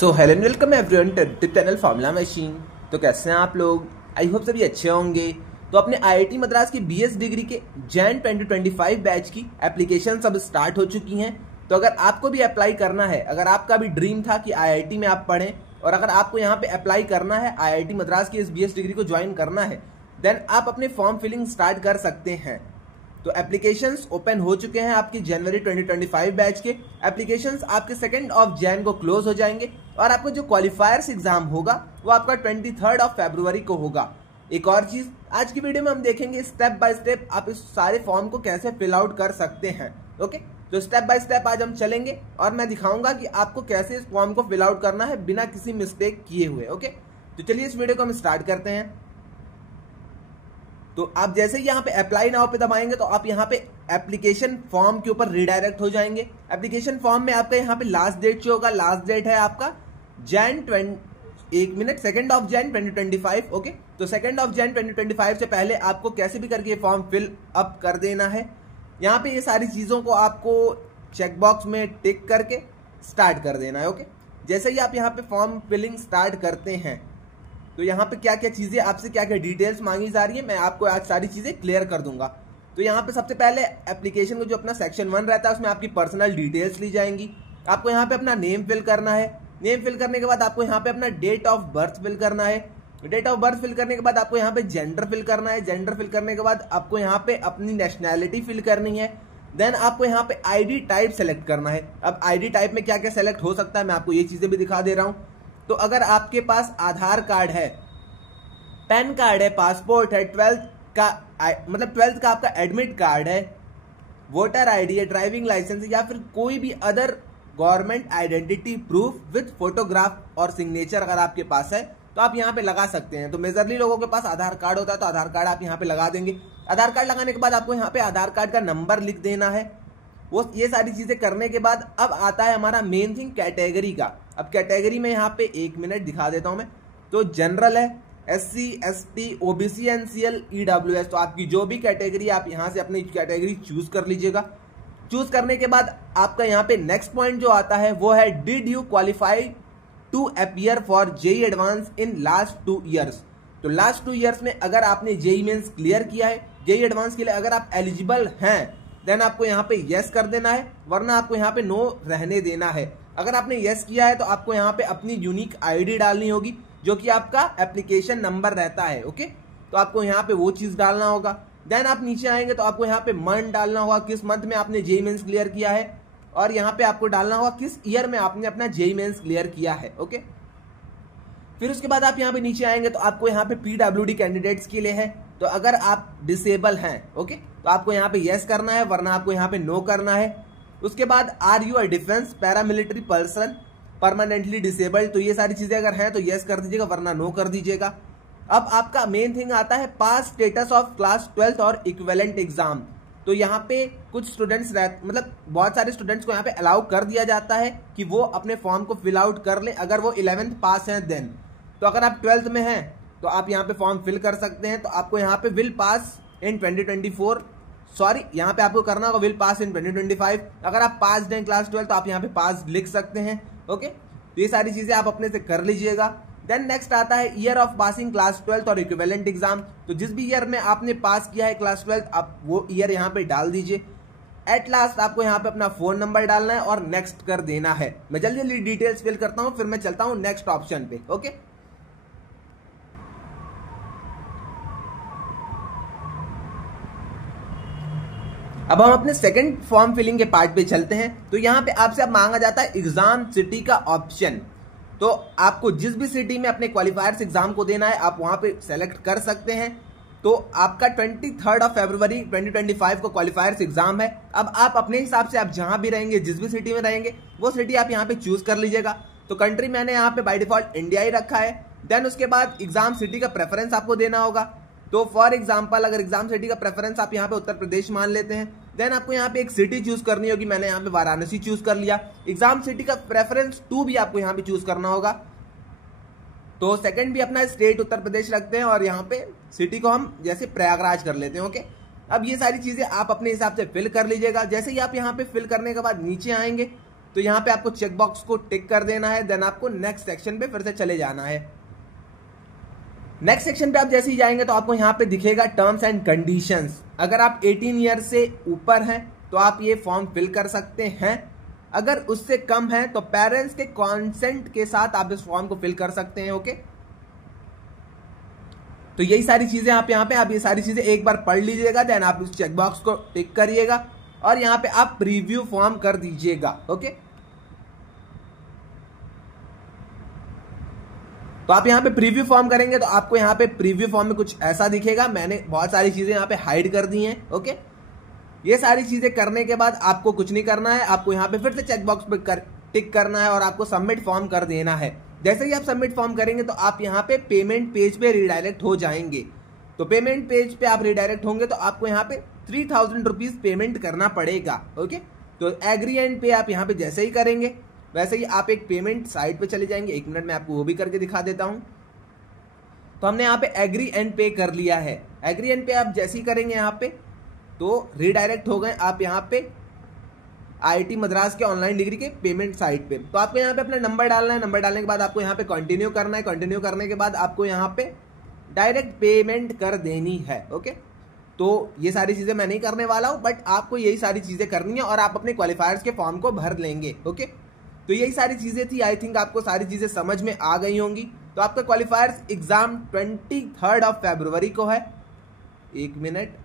So hello and welcome everyone to tip channel formula machine. तो कैसे हैं आप लोग? आई होप सभी अच्छे होंगे। तो अपने आईआईटी मद्रास की बीएस डिग्री के जैन 2025 बैच की एप्लीकेशन सब स्टार्ट हो चुकी हैं। तो अगर आपको भी अप्लाई करना है, अगर आपका भी ड्रीम था कि आईआईटी में आप पढ़ें और अगर आपको यहाँ पे अप्लाई करना है, आईआईटी मद्रास की इस बीएस डिग्री को ज्वाइन करना है, देन आप अपने फॉर्म फिलिंग स्टार्ट कर सकते हैं। तो एप्लीकेशंस ओपन हो चुके हैं आपकी जनवरी 2025 बैच के। एप्लीकेशंस आपके 2 जैन को क्लोज हो जाएंगे और आपका जो क्वालिफायर्स एग्जाम होगा वो आपका 23 फरवरी को होगा। एक और चीज आज की वीडियो में हम देखेंगे स्टेप बाय स्टेप आप इस सारे फॉर्म को कैसे फिल आउट कर सकते हैं। ओके, तो स्टेप बाय स्टेप आज हम चलेंगे और मैं दिखाऊंगा कि आपको कैसे इस फॉर्म को फिल आउट करना है बिना किसी मिस्टेक किए हुए। ओके, तो चलिए इस वीडियो को हम स्टार्ट करते हैं। तो आप जैसे ही यहाँ पे अप्लाई नाउ पे दबाएंगे तो आप यहाँ पे एप्लीकेशन फॉर्म के ऊपर रिडायरेक्ट हो जाएंगे। एप्लीकेशन फॉर्म में आपका यहाँ पे लास्ट डेट जो होगा, लास्ट डेट है आपका जैन 2025। ओके, तो 2 जैन 2025 से पहले आपको कैसे भी करके ये फॉर्म फिल अप कर देना है। यहाँ पे ये सारी चीजों को आपको चेकबॉक्स में टिक करके स्टार्ट कर देना है। ओके, जैसे ही आप यहाँ पे फॉर्म फिलिंग स्टार्ट करते हैं तो यहाँ पे क्या क्या चीजें आपसे क्या क्या डिटेल्स मांगी जा रही है, मैं आपको आज सारी चीजें क्लियर कर दूंगा। तो यहाँ पे सबसे पहले एप्लीकेशन को जो अपना सेक्शन 1 रहता है उसमें आपकी पर्सनल डिटेल्स ली जाएंगी। आपको यहाँ पे अपना नेम फिल करना है। नेम फिल करने के बाद आपको यहाँ पे अपना डेट ऑफ बर्थ फिल करना है। डेट ऑफ बर्थ फिल करने के बाद आपको यहाँ पे जेंडर फिल करना है। जेंडर फिल करने के बाद आपको यहाँ पे अपनी नेशनैलिटी फिल करनी है। देन आपको यहाँ पे आईडी टाइप सेलेक्ट करना है। अब आईडी टाइप में क्या क्या सेलेक्ट हो सकता है मैं आपको ये चीजें भी दिखा दे रहा हूँ। तो अगर आपके पास आधार कार्ड है, पैन कार्ड है, पासपोर्ट है, 12th का आपका एडमिट कार्ड है, वोटर आईडी है, ड्राइविंग लाइसेंस है या फिर कोई भी other government identity proof with photograph और सिग्नेचर अगर आपके पास है तो आप यहाँ पे लगा सकते हैं। तो मेजरली लोगों के पास आधार कार्ड होता है तो आधार कार्ड आप यहाँ पे लगा देंगे। आधार कार्ड लगाने के बाद आपको यहाँ पे आधार कार्ड का नंबर लिख देना है। वो ये सारी चीजें करने के बाद अब आता है हमारा मेन थिंग कैटेगरी का। अब कैटेगरी में यहाँ पे 1 मिनट दिखा देता हूं मैं। तो जनरल है, SC, ST, OBC, NCL, EWS, तो आपकी जो भी कैटेगरी आप यहाँ से अपनी कैटेगरी चूज कर लीजिएगा। चूज करने के बाद आपका यहाँ पे नेक्स्ट पॉइंट जो आता है वो है did you qualify to appear for JEE advance in last 2 years. तो लास्ट 2 ईयर्स में अगर आपने जेई मेंस क्लियर किया है, जेई एडवांस के लिए अगर आप एलिजिबल हैं देन आपको यहाँ पे यस कर देना है, वरना आपको यहाँ पे नो रहने देना है। अगर आपने यस किया है तो आपको यहाँ पे अपनी यूनिक आईडी डालनी होगी जो कि आपका एप्लीकेशन नंबर रहता है। ओके, तो आपको यहाँ पे वो चीज डालना होगा। देन आप नीचे आएंगे तो आपको यहाँ पे मंथ डालना होगा, किस मंथ में आपने जेई मेंस क्लियर किया है, और यहाँ पे आपको डालना होगा किस ईयर में आपने अपना जेई मेंस क्लियर किया है। ओके, फिर उसके बाद आप यहाँ पे नीचे आएंगे तो आपको यहाँ पे PWD कैंडिडेट्स के लिए है। तो अगर आप डिसेबल हैं, ओके, तो आपको यहाँ पे यस करना है, वरना आपको यहाँ पे नो करना है। उसके बाद are you a defence paramilitary person permanently disabled, तो ये सारी चीजें अगर हैं तो यस कर दीजिएगा, वरना नो कर दीजिएगा। अब आपका मेन थिंग आता है पास स्टेटस ऑफ क्लास 12th और इक्विवेलेंट एग्जाम। तो यहाँ पे कुछ स्टूडेंट्स मतलब बहुत सारे स्टूडेंट्स को यहाँ पे अलाउ कर दिया जाता है कि वो अपने फॉर्म को फिल आउट कर ले अगर वो 11th पास हैं देन। तो अगर आप 12th में हैं तो आप यहाँ पे फॉर्म फिल कर सकते हैं। तो आपको यहाँ पे विल पास इन 2024, सॉरी यहाँ पे आपको करना होगा विल पास इन 2025। अगर आप पास हैं क्लास 12 तो आप यहाँ पे पास लिख सकते हैं। ओके, तो ये सारी चीजें आप अपने से कर लीजिएगा। देन नेक्स्ट आता है ईयर ऑफ पासिंग क्लास 12 और इक्विवेलेंट एग्जाम। तो जिस भी ईयर में आपने पास किया है क्लास 12 आप वो ईयर यहाँ पे डाल दीजिए। एट लास्ट आपको यहाँ पे अपना फोन नंबर डालना है और नेक्स्ट कर देना है। मैं जल्दी जल्दी डिटेल्स फिल करता हूँ फिर मैं चलता हूँ नेक्स्ट ऑप्शन पे। ओके, अब हम अपने सेकंड फॉर्म फिलिंग के पार्ट पे चलते हैं। तो यहाँ पे आपसे अब मांगा जाता है एग्जाम सिटी का ऑप्शन। तो आपको जिस भी सिटी में अपने क्वालिफायर्स एग्जाम को देना है आप वहां पे सेलेक्ट कर सकते हैं। तो आपका 23 फरवरी 2025 को क्वालिफायर्स एग्जाम है। अब आप अपने हिसाब से आप जहां भी रहेंगे, जिस भी सिटी में रहेंगे वो सिटी आप यहाँ पे चूज कर लीजिएगा। तो कंट्री मैंने यहाँ पे बाय डिफॉल्ट इंडिया ही रखा है। देन उसके बाद एग्जाम सिटी का प्रेफरेंस आपको देना होगा। तो फॉर एग्जाम्पल अगर एग्जाम सिटी का प्रेफरेंस आप यहाँ पे उत्तर प्रदेश मान लेते हैं देन आपको यहाँ पे एक सिटी चूज करनी होगी। मैंने यहाँ पे वाराणसी चूज कर लिया। एग्जाम सिटी का प्रेफरेंस 2 भी आपको यहाँ पे चूज करना होगा। तो सेकंड भी अपना स्टेट उत्तर प्रदेश रखते हैं और यहाँ पे सिटी को हम जैसे प्रयागराज कर लेते हैं। ओके, अब ये सारी चीजें आप अपने हिसाब से फिल कर लीजिएगा। जैसे ही आप यहाँ पे फिल करने के बाद नीचे आएंगे तो यहाँ पे आपको चेक बॉक्स को टिक कर देना है, देन आपको नेक्स्ट सेक्शन पे फिर से चले जाना है। नेक्स्ट सेक्शन पे आप जैसे ही जाएंगे तो आपको यहाँ पे दिखेगा टर्म्स एंड कंडीशंस। अगर आप 18 ईयर से ऊपर हैं तो आप ये फॉर्म फिल कर सकते हैं, अगर उससे कम है तो पेरेंट्स के कॉन्सेंट के साथ आप इस फॉर्म को फिल कर सकते हैं। ओके, तो यही सारी चीजें आप यहाँ पे आप ये सारी चीजें एक बार पढ़ लीजिएगा, देन आप इस चेक बॉक्स को टिक करिएगा और यहाँ पे आप प्रीव्यू फॉर्म कर दीजिएगा। ओके, तो आप यहाँ पे प्रीव्यू फॉर्म करेंगे तो आपको यहाँ पे प्रीव्यू फॉर्म में कुछ ऐसा दिखेगा। मैंने बहुत सारी चीजें यहाँ पे हाइड कर दी हैं। ओके, ये सारी चीजें करने के बाद आपको कुछ नहीं करना है, आपको यहाँ पे फिर से चेक बॉक्स पे टिक करना है और आपको सबमिट फॉर्म कर देना है। जैसे ही आप सबमिट फॉर्म करेंगे तो आप यहाँ पे पेमेंट पेज पे रिडायरेक्ट हो जाएंगे। तो पेमेंट पेज पे आप रिडायरेक्ट होंगे तो आपको यहाँ पे 3000 रुपीज पेमेंट करना पड़ेगा। ओके, तो एग्री एंड पे आप यहाँ पे जैसे ही करेंगे वैसे ही आप एक पेमेंट साइट पे चले जाएंगे। 1 मिनट में आपको वो भी करके दिखा देता हूं। तो हमने यहाँ पे एग्री एंड पे कर लिया है। एग्री एंड पे आप जैसे ही करेंगे यहाँ पे तो रिडायरेक्ट हो गए आप यहाँ पे IIT मद्रास के ऑनलाइन डिग्री के पेमेंट साइट पे। तो आपको यहाँ पे अपना नंबर डालना है, नंबर डालने के बाद आपको यहाँ पे कंटिन्यू करना है, कंटिन्यू करने के बाद आपको यहाँ पे डायरेक्ट पेमेंट कर देनी है। ओके, तो ये सारी चीजें मैं नहीं करने वाला हूँ, बट आपको यही सारी चीजें करनी है और आप अपने क्वालिफायर्स के फॉर्म को भर लेंगे। ओके, तो यही सारी चीजें थी। आई थिंक आपको सारी चीजें समझ में आ गई होंगी। तो आपका क्वालिफायर्स एग्जाम 23 फरवरी को है। 1 मिनट,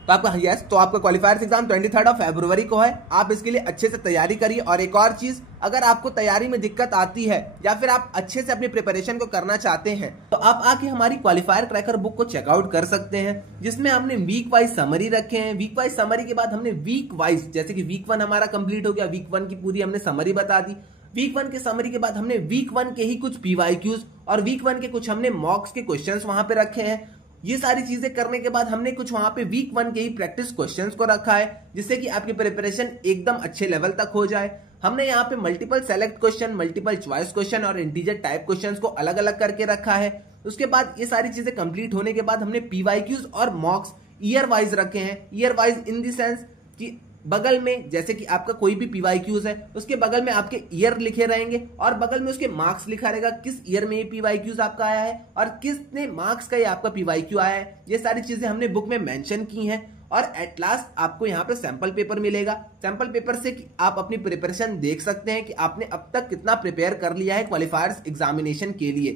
तो आपका यस, तो आपका क्वालिफायर्स एग्जाम 23 फरवरी को है। आप इसके लिए अच्छे से तैयारी करिए। और एक और चीज, अगर आपको तैयारी में दिक्कत आती है या फिर आप अच्छे से अपनी प्रिपरेशन को करना चाहते हैं तो आप आके हमारी क्वालिफायर क्रैकर बुक को चेकआउट कर सकते हैं, जिसमें हमने वीक वाइज समरी रखे हैं। वीक वाइज समरी के बाद हमने वीक वाइज, जैसे कि वीक 1 हमारा कंप्लीट हो गया, वीक 1 की पूरी हमने समरी बता दी। वीक 1 के समरी के बाद हमने वीक 1 के ही कुछ PYQs और वीक 1 के कुछ हमने मॉक्स के क्वेश्चंस वहां पे रखे हैं। ये सारी चीजें करने के बाद हमने कुछ वहां पे वीक 1 के ही प्रैक्टिस क्वेश्चंस को रखा है, जिससे कि आपकी प्रिपरेशन एकदम अच्छे लेवल तक हो जाए। हमने यहाँ पे multiple select question, multiple choice question और इंटीजर टाइप क्वेश्चंस को अलग अलग करके रखा है। उसके बाद ये सारी चीजें कंप्लीट होने के बाद हमने PYQs और मॉक्स ईयर वाइज रखे हैं। Year wise in the sense कि बगल में जैसे कि आपका कोई भी PYQs है उसके बगल में आपके ईयर लिखे रहेंगे और बगल में उसके मार्क्स लिखा रहेगा, किस ईयर में ये PYQs आपका आया है और कितने मार्क्स का ये आपका PYQ आया है। ये सारी चीजें हमने बुक में मेंशन की हैं। और एट लास्ट आपको यहाँ पे सैंपल पेपर मिलेगा। सैंपल पेपर से कि आप अपनी प्रिपरेशन देख सकते हैं कि आपने अब तक कितना प्रिपेयर कर लिया है क्वालिफायर्स एग्जामिनेशन के लिए।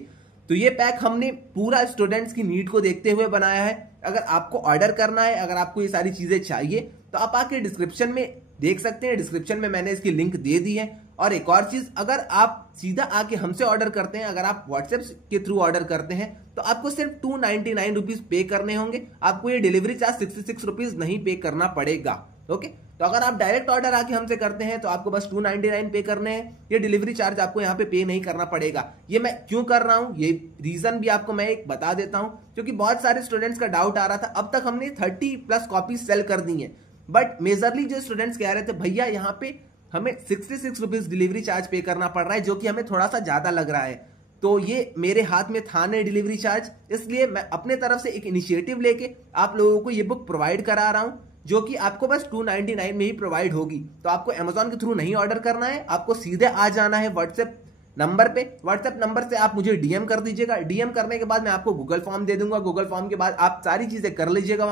तो ये पैक हमने पूरा स्टूडेंट्स की नीड को देखते हुए बनाया है। अगर आपको ऑर्डर करना है, अगर आपको ये सारी चीजें चाहिए तो आप आके डिस्क्रिप्शन में देख सकते हैं। डिस्क्रिप्शन में मैंने इसकी लिंक दे दी है। और एक और चीज, अगर आप सीधा आके हमसे ऑर्डर करते हैं, अगर आप व्हाट्सएप के थ्रू ऑर्डर करते हैं तो आपको सिर्फ 299 रुपीज पे करने होंगे। आपको ये डिलीवरी चार्ज 66 रुपीज नहीं पे करना पड़ेगा। ओके, तो अगर आप डायरेक्ट ऑर्डर आके हमसे करते हैं तो आपको बस 299 पे करने हैं। ये डिलीवरी चार्ज आपको यहाँ पे नहीं करना पड़ेगा। ये मैं क्यों कर रहा हूँ, ये रीजन भी आपको मैं एक बता देता हूँ, क्योंकि बहुत सारे स्टूडेंट्स का डाउट आ रहा था। अब तक हमने 30+ कॉपी सेल कर दी है, बट मेजरली जो स्टूडेंट्स कह रहे थे भैया यहाँ पे हमें 66 रुपीज डिलीवरी चार्ज पे करना पड़ रहा है, जो कि हमें थोड़ा सा ज्यादा लग रहा है। तो ये मेरे हाथ में था नहीं डिलीवरी चार्ज, इसलिए मैं अपने तरफ से एक इनिशिएटिव लेके आप लोगों को ये बुक प्रोवाइड करा रहा हूं, जो कि आपको बस 299 में ही प्रोवाइड होगी। तो आपको अमेजॉन के थ्रू नहीं ऑर्डर करना है, आपको सीधे आ जाना है व्हाट्सएप नंबर पे। व्हाट्सएप नंबर से आप मुझे DM कर दीजिएगा। DM करने के बाद मैं आपको गूगल फॉर्म दे दूंगा। गूगल फॉर्म के बाद आप सारी चीजें कर लीजिएगा।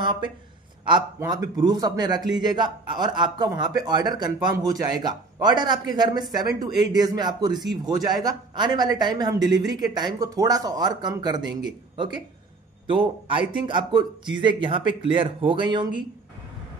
आप वहां पे प्रूफ्स अपने रख लीजिएगा और आपका वहां पे ऑर्डर कंफर्म हो जाएगा। ऑर्डर आपके घर में 7 to 8 डेज में आपको रिसीव हो जाएगा। आने वाले टाइम में हम डिलीवरी के टाइम को थोड़ा सा और कम कर देंगे। ओके, तो आई थिंक आपको चीजें यहाँ पे क्लियर हो गई होंगी।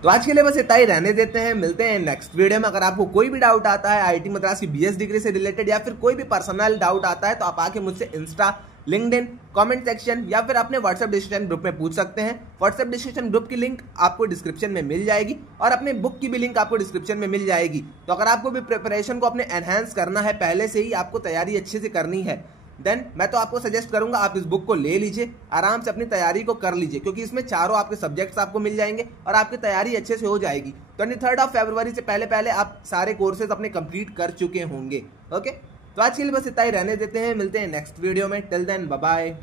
तो आज के लिए बस इतना ही रहने देते हैं, मिलते हैं नेक्स्ट वीडियो में। अगर आपको कोई भी डाउट आता है IIT मद्रास की BS डिग्री से रिलेटेड या फिर कोई भी पर्सनल डाउट आता है तो आप आके मुझसे इंस्टा, लिंक्डइन, कमेंट सेक्शन या फिर अपने व्हाट्सएप डिस्कशन ग्रुप में पूछ सकते हैं। व्हाट्सएप डिस्कशन ग्रुप की लिंक आपको डिस्क्रिप्शन में मिल जाएगी और अपने बुक की भी लिंक आपको डिस्क्रिप्शन में मिल जाएगी। तो अगर आपको भी प्रिपरेशन को अपने एनहांस करना है, पहले से ही आपको तैयारी अच्छे से करनी है, देन मैं तो आपको सजेस्ट करूंगा आप इस बुक को ले लीजिए, आराम से अपनी तैयारी को कर लीजिए, क्योंकि इसमें चारों आपके सब्जेक्ट्स आपको मिल जाएंगे और आपकी तैयारी अच्छे से हो जाएगी। 23 फरवरी से पहले आप सारे कोर्सेज अपने कंप्लीट कर चुके होंगे। ओके, तो आज के लिए बस इतना ही रहने देते हैं, मिलते हैं नेक्स्ट वीडियो में। Till then bye bye.